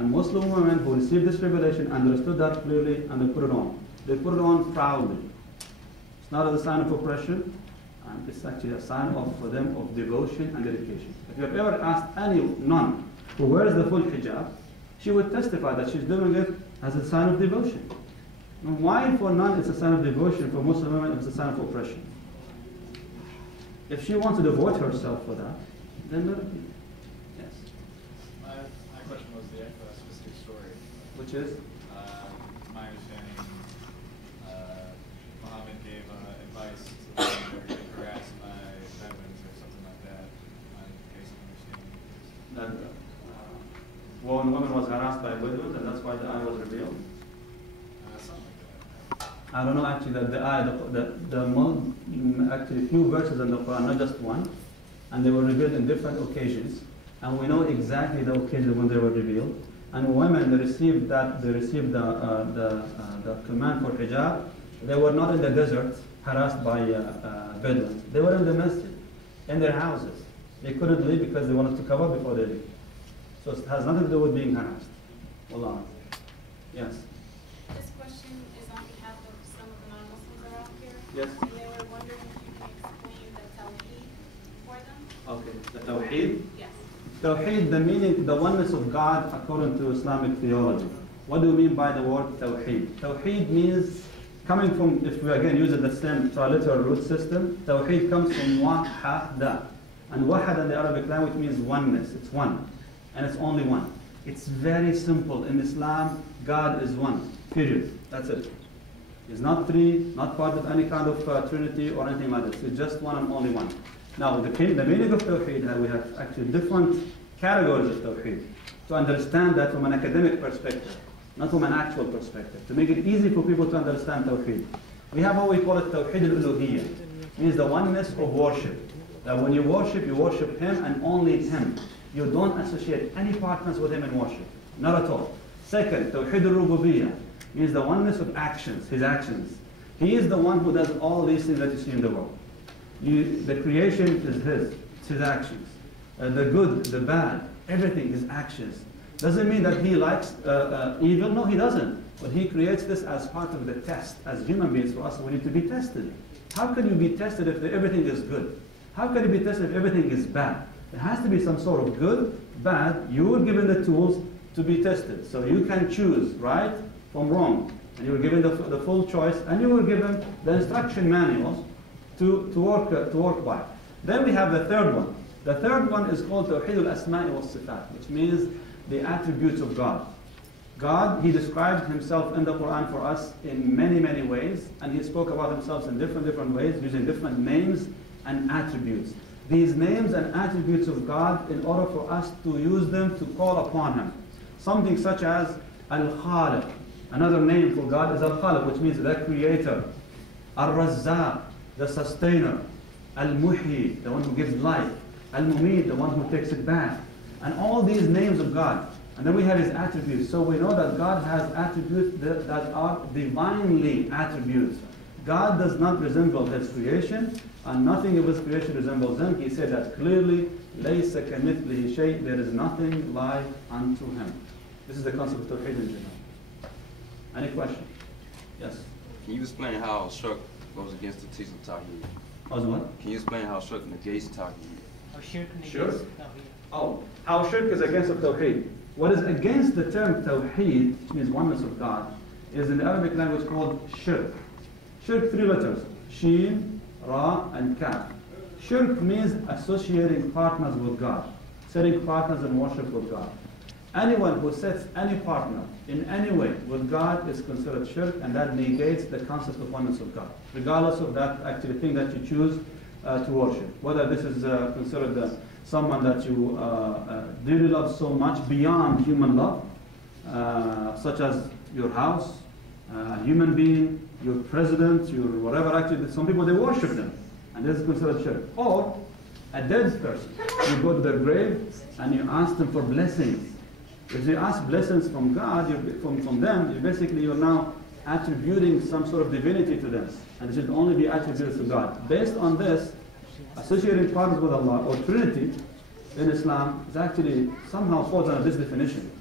And Muslim women who received this revelation understood that clearly and they put it on. They put it on proudly. It's not a sign of oppression, and it's actually a sign for them of devotion and dedication. If you have ever asked any nun who wears the full hijab, she would testify that she's doing it as a sign of devotion. And why for nun it's a sign of devotion, for Muslim women it's a sign of oppression? If she wants to devote herself for that, then let it be. Yes. My question was the specific story. Which is? My understanding, Muhammad gave advice to the women who get harassed by Bedouins or something like that. My case of understanding. That one woman was harassed by Bedouins, and that's why the ayah was revealed. Something like that. I don't know actually that the ayah, actually few verses in the Quran, not just one, and they were revealed in different occasions, and we know exactly the occasion when they were revealed. And women, they received the command for hijab. They were not in the desert harassed by Bedouins. They were in the masjid, in their houses. They couldn't leave because they wanted to cover before they leave. So it has nothing to do with being harassed. Wallah. Yes. This question is on behalf of some of the non-Muslims that are out here. Yes. And they were wondering if you can explain the Tawheed for them. Okay. The Tawheed? Yes. Tawheed, the meaning, the oneness of God according to Islamic theology. What do we mean by the word Tawheed? Tawheed means, coming from, if we again use the same triliteral root system, Tawheed comes from wahada. And wahada in the Arabic language means oneness. It's one. And it's only one. It's very simple. In Islam, God is one. Period. That's it. He's not three, not part of any kind of trinity or anything like this. It's just one and only one. Now, the meaning of Tawheed, we have actually different categories of Tawheed. To understand that from an academic perspective, not from an actual perspective. To make it easy for people to understand Tawheed. We have what we call it Tawheed al-Uluhiyyah. It means the oneness of worship. That when you worship Him and only Him. You don't associate any partners with Him in worship. Not at all. Second, Tawheed al-Rububiyyah means the oneness of actions, His actions. He is the one who does all these things that you see in the world. The creation is His, it's His actions. The good, the bad, everything is actions. Doesn't mean that He likes evil, no He doesn't. But He creates this as part of the test. As human beings, for us, we need to be tested. How can you be tested if everything is good? How can you be tested if everything is bad? There has to be some sort of good, bad. You were given the tools to be tested. So you can choose right from wrong. And you were given the full choice, and you were given the instruction manuals to work by. Then we have the third one. The third one is called Tawheed al-Asma'i wal-Sifat, which means the attributes of God. God, He described Himself in the Quran for us in many, many ways, and He spoke about Himself in different ways, using different names and attributes. These names and attributes of God, in order for us to use them to call upon Him. Something such as Al-Khaliq. Another name for God is Al-Khaliq, which means the Creator. Al-Razzaq, the Sustainer. Al-Muhyi, the one who gives life. Al-Mumit, the one who takes it back. And all these names of God. And then we have His attributes. So we know that God has attributes that are divinely attributes. God does not resemble His creation, and nothing of His creation resembles Him. He said that clearly, لَيْسَ كَمِثْلِهِ شَيْءٍ. There is nothing like unto Him. This is the concept of Tawheed in general. Any question? Yes? Can you explain how Shirk goes against the teaching of Tawheed? How's what? Can you explain how Shirk negates Tawheed? Shirk? Oh, how Shirk is against the Tawheed. What is against the term Tawheed, which means oneness of God, is in the Arabic language called Shirk. Shirk, 3 letters. Sheen, Ra, and Kaf. Shirk means associating partners with God. Setting partners in worship with God. Anyone who sets any partner in any way with God is considered shirk, and that negates the concept of oneness of God, regardless of that actually thing that you choose to worship. Whether this is considered someone that you dearly love so much beyond human love, such as your house, a human being, your president, your whatever. Actually, some people, they worship them, and this is considered shirk. Or a dead person. You go to their grave and you ask them for blessings. If you ask blessings from God, from them, you're now attributing some sort of divinity to them. And it should only be attributed to God. Based on this, associating partners with Allah, or Trinity, in Islam, is actually somehow falls under this definition.